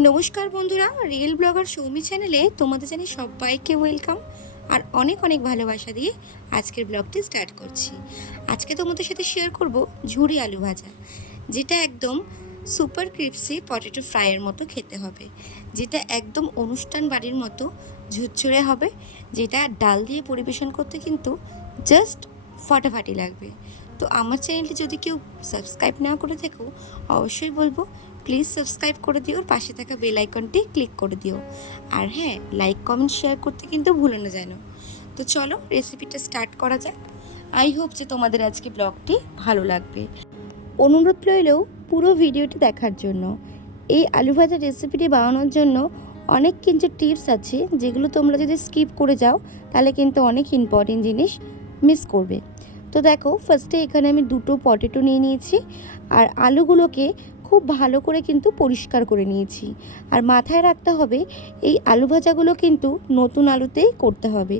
নমস্কার বন্ধুরা, real blogger Soumi চ্যানেলে তোমাদের জানি সবাইকে ওয়েলকাম আর অনেক অনেক ভালোবাসা দিয়ে আজকের ব্লগটি স্টার্ট করছি। আজকে তোমাদের সাথে শেয়ার করব ঝুরি আলু ভাজা, যেটা একদম সুপার ক্রিপসি পটেটো ফ্রাইয়ের মতো খেতে হবে, যেটা একদম অনুষ্ঠান বাড়ির মতো ঝুরঝুরে হবে, যেটা ডাল দিয়ে পরিবেশন করতে কিন্তু জাস্ট ফাটাফাটি লাগবে। তো আমার চ্যানেলটি যদি কেউ সাবস্ক্রাইব না করে থাকো, অবশ্যই বলবো প্লিজ সাবস্ক্রাইব করে দিও, আর পাশে থাকা বেল আইকনটি ক্লিক করে দিও। আর হ্যাঁ, লাইক কমেন্ট শেয়ার করতে কিন্তু ভুলো না যেন। তো চলো রেসিপিটা স্টার্ট করা যাক। আই হোপ যে তোমাদের আজকে ব্লগটি ভালো লাগবে। অনুরোধ রইলেও পুরো ভিডিওটি দেখার জন্য। এই আলু ভাজা রেসিপিটি বানানোর জন্য অনেক কিছু টিপস আছে, যেগুলো তোমরা যদি স্কিপ করে যাও তাহলে কিন্তু অনেক ইম্পর্টেন্ট জিনিস মিস করবে। তো দেখো, ফার্স্টে এখানে আমি দুটো পটেটো নিয়ে নিয়েছি, আর আলুগুলোকে খুব ভালো করে কিন্তু পরিষ্কার করে নিয়েছি। আর মাথায় রাখতে হবে, এই আলু ভাজাগুলো কিন্তু নতুন আলুতেই করতে হবে,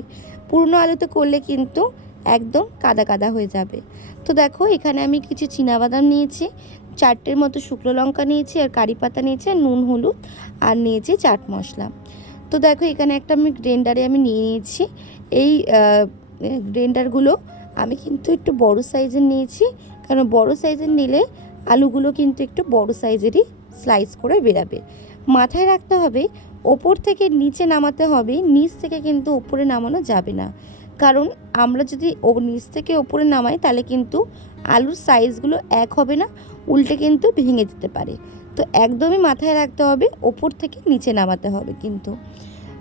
পুরনো আলুতে করলে কিন্তু একদম কাদা কাদা হয়ে যাবে। তো দেখো, এখানে আমি কিছু চীনাবাদাম নিয়েছি, 4টের মতো শুকনো লঙ্কা নিয়েছি, আর কারি পাতা নিয়েছি, আর নুন হলুদ, আর নিয়েছি চাট মশলা। তো দেখো, এখানে একটা আমি গ্রাইন্ডারে নিয়ে নিয়েছি। এই গ্রাইন্ডারগুলো আমি কিন্তু একটু বড় সাইজের নিয়েছি, কারণ বড় সাইজের নিলে আলুগুলো কিন্তু একটু বড় সাইজেরই স্লাইস করে বেরাবে। মাথায় রাখতে হবে, ওপর থেকে নিচে নামাতে হবে, নিচ থেকে কিন্তু ওপরে নামানো যাবে না, কারণ আমরা যদি নিচ থেকে ওপরে নামাই তাহলে কিন্তু আলুর সাইজগুলো এক হবে না, উল্টে কিন্তু ভেঙে যেতে পারে। তো একদমই মাথায় রাখতে হবে, ওপর থেকে নিচে নামাতে হবে কিন্তু।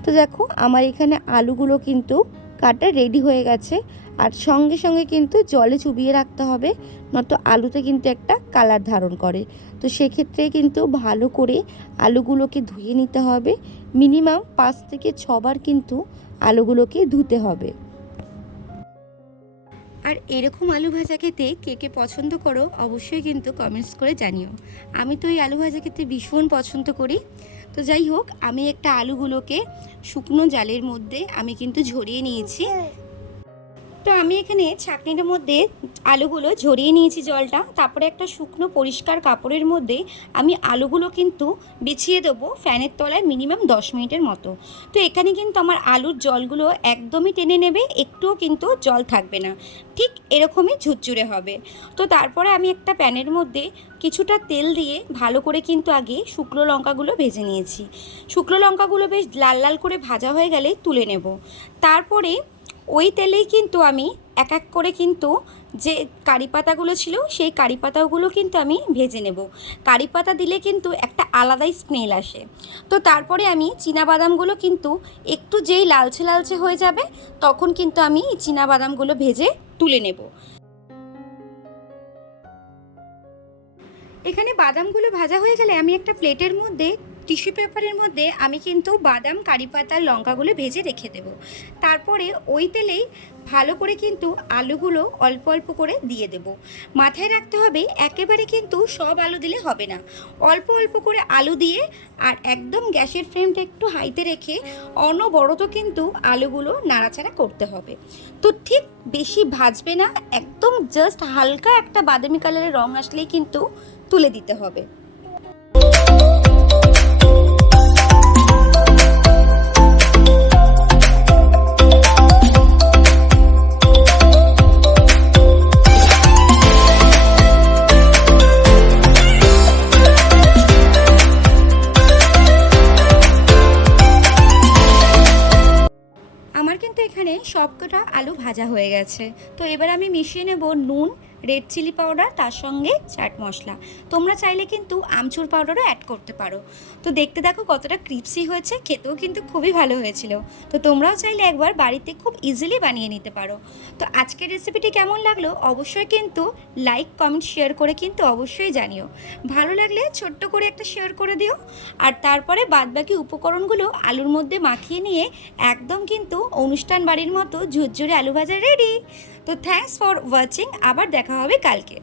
তো দেখো, আমার এখানে আলুগুলো কিন্তু কাটা রেডি হয়ে গেছে। আর সঙ্গে সঙ্গে কিন্তু জলে চুবিয়ে রাখতে হবে, নয়তো আলুতে কিন্তু একটা কালার ধারণ করে। তো সেক্ষেত্রে কিন্তু ভালো করে আলুগুলোকে ধুয়ে নিতে হবে, মিনিমাম 5 থেকে 6 বার কিন্তু আলুগুলোকে ধুতে হবে। আর এরকম আলু ভাজা খেতে কে কে পছন্দ করো অবশ্যই কিন্তু কমেন্টস করে জানিও। আমি তো এই আলু ভাজা খেতে ভীষণ পছন্দ করি। তো যাই হোক, আমি একটা আলুগুলোকে শুকনো জালের মধ্যে আমি কিন্তু ঝরিয়ে নিয়েছি। তো আমি এখানে ছাঁকনিটার মধ্যে আলুগুলো ঝরিয়ে নিয়েছি জলটা, তারপরে একটা শুকনো পরিষ্কার কাপড়ের মধ্যে আমি আলুগুলো কিন্তু বিছিয়ে দেবো ফ্যানের তলায় মিনিমাম 10 মিনিটের মতো। তো এখানে কিন্তু আমার আলুর জলগুলো একদমই টেনে নেবে, একটুও কিন্তু জল থাকবে না, ঠিক এরকমই ঝুরঝুরে হবে। তো তারপরে আমি একটা প্যানের মধ্যে কিছুটা তেল দিয়ে ভালো করে কিন্তু আগে শুকনো লঙ্কাগুলো ভেজে নিয়েছি। শুকনো লঙ্কাগুলো বেশ লাল লাল করে ভাজা হয়ে গেলে তুলে নেব। তারপরে ওই তেলেই কিন্তু আমি এক এক করে কিন্তু যে কারি পাতাগুলো ছিল সেই কারি পাতাগুলো কিন্তু আমি ভেজে নেব। কারি পাতা দিলে কিন্তু একটা আলাদাই স্মেল আসে। তো তারপরে আমি চীনাবাদামগুলো কিন্তু একটু যেই লালচে লালচে হয়ে যাবে তখন কিন্তু আমি চীনাবাদামগুলো ভেজে তুলে নেব। এখানে বাদামগুলো ভাজা হয়ে গেলে আমি একটা প্লেটের মধ্যে টিস্যু পেপারের মধ্যে আমি কিন্তু বাদাম, কারি পাতা, লঙ্কাগুলো ভেজে রেখে দেব। তারপরে ওই তেলেই ভালো করে কিন্তু আলুগুলো অল্প অল্প করে দিয়ে দেব। মাথায় রাখতে হবে, একেবারে কিন্তু সব আলু দিলে হবে না, অল্প অল্প করে আলু দিয়ে আর একদম গ্যাসের ফ্লেমটা একটু হাইতে রেখে অনবরত কিন্তু আলুগুলো নাড়াচাড়া করতে হবে। তো ঠিক বেশি ভাজবে না, একদম জাস্ট হালকা একটা বাদামি কালারের রং আসলেই কিন্তু তুলে দিতে হবে। আমার কিন্তু এখানে সবকটা আলু ভাজা হয়ে গেছে। তো এবার আমি মিশিয়ে নেব নুন, রেড চিলি পাউডার, তার সঙ্গে চাট মশলা। তোমরা চাইলে কিন্তু আমচুর পাউডারও অ্যাড করতে পারো। তো দেখতে দেখো কতটা ক্রিপসি হয়েছে, খেতেও কিন্তু খুবই ভালো হয়েছিল। তো তোমরাও চাইলে একবার বাড়িতে খুব ইজিলি বানিয়ে নিতে পারো। তো আজকের রেসিপিটি কেমন লাগলো অবশ্যই কিন্তু লাইক কমেন্ট শেয়ার করে কিন্তু অবশ্যই জানিও। ভালো লাগলে ছোট্ট করে একটা শেয়ার করে দিও। আর তারপরে বাদবাকি উপকরণগুলো আলুর মধ্যে মাখিয়ে নিয়ে একদম কিন্তু অনুষ্ঠান বাড়ির মতো ঝুরঝুরে আলু ভাজা রেডি। তো থ্যাঙ্কস ফর ওয়াচিং, আবার দেখা হবে কালকে।